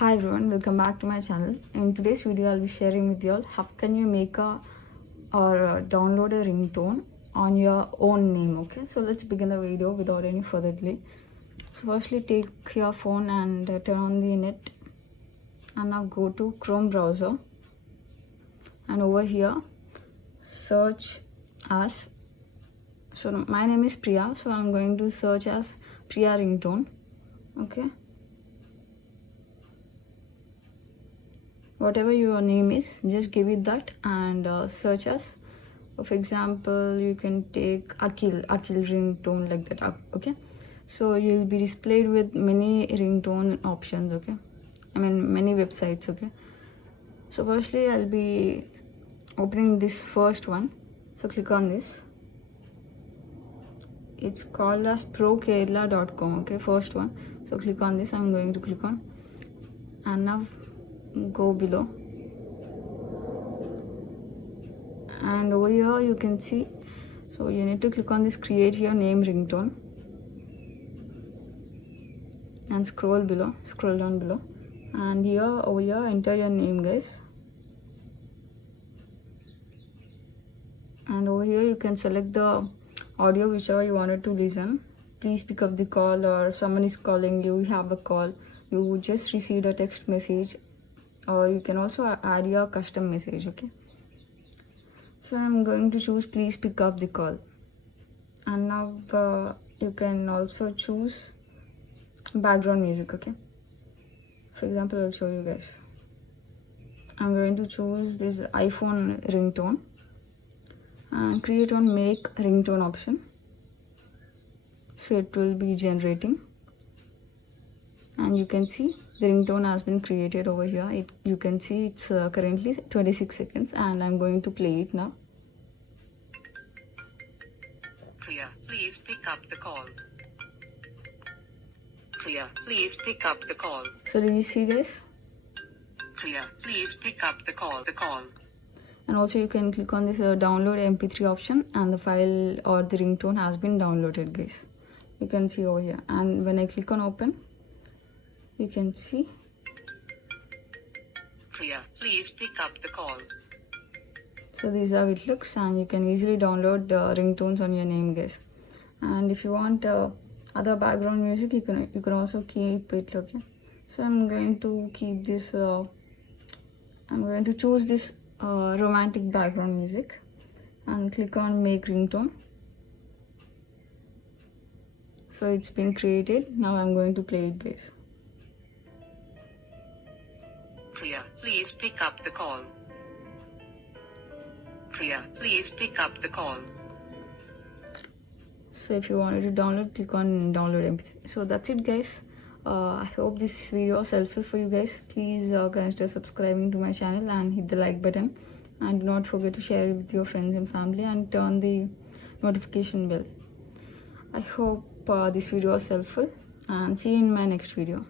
Hi everyone, welcome back to my channel. In today's video I'll be sharing with you all how can you make or download a ringtone on your own name. Okay, so let's begin the video without any further delay. So firstly take your phone and turn on the net and now go to Chrome browser, and over here search as, so my name is Priya, so I'm going to search as Priya ringtone. Okay, whatever your name is, just give it that and search as, for example you can take Akil ringtone, like that. Okay, so you'll be displayed with many ringtone options. Okay, I mean many websites. Okay, so firstly I'll be opening this first one, so click on this. It's called as prokerala.com. okay, first one, so click on this. I'm going to click on, and now go below, and over here you can see, so you need to click on this create your name ringtone and scroll down below, and here over here enter your name, guys, and over here you can select the audio whichever you wanted to listen. Please pick up the call, or someone is calling you, you have a call, you just received a text message, or you can also add your custom message. Okay, so I'm going to choose please pick up the call, and now you can also choose background music. Okay, for example I'll show you guys. I'm going to choose this iPhone ringtone and create on Make Ringtone option, so it will be generating, and you can see the ringtone has been created over here. You can see it's currently 26 seconds, and I'm going to play it now. Priya, please pick up the call. Priya, please pick up the call. So do you see this? Priya, please pick up the call. And also you can click on this download MP3 option, and the file or the ringtone has been downloaded, guys. You can see over here, and when I click on open, you can see Priya, please pick up the call. So this is how it looks, and you can easily download ringtones on your name, guys. And if you want other background music, you can also keep it. Okay, so I'm going to keep this. I'm going to choose this romantic background music and click on Make Ringtone. So it's been created. Now I'm going to play it, guys. Priya, please pick up the call. Priya, please pick up the call. So if you wanted to download, click on download MP3. So that's it, guys. I hope this video was helpful for you guys. Please consider subscribing to my channel and hit the like button, and do not forget to share it with your friends and family and turn the notification bell. I hope this video was helpful, and see you in my next video.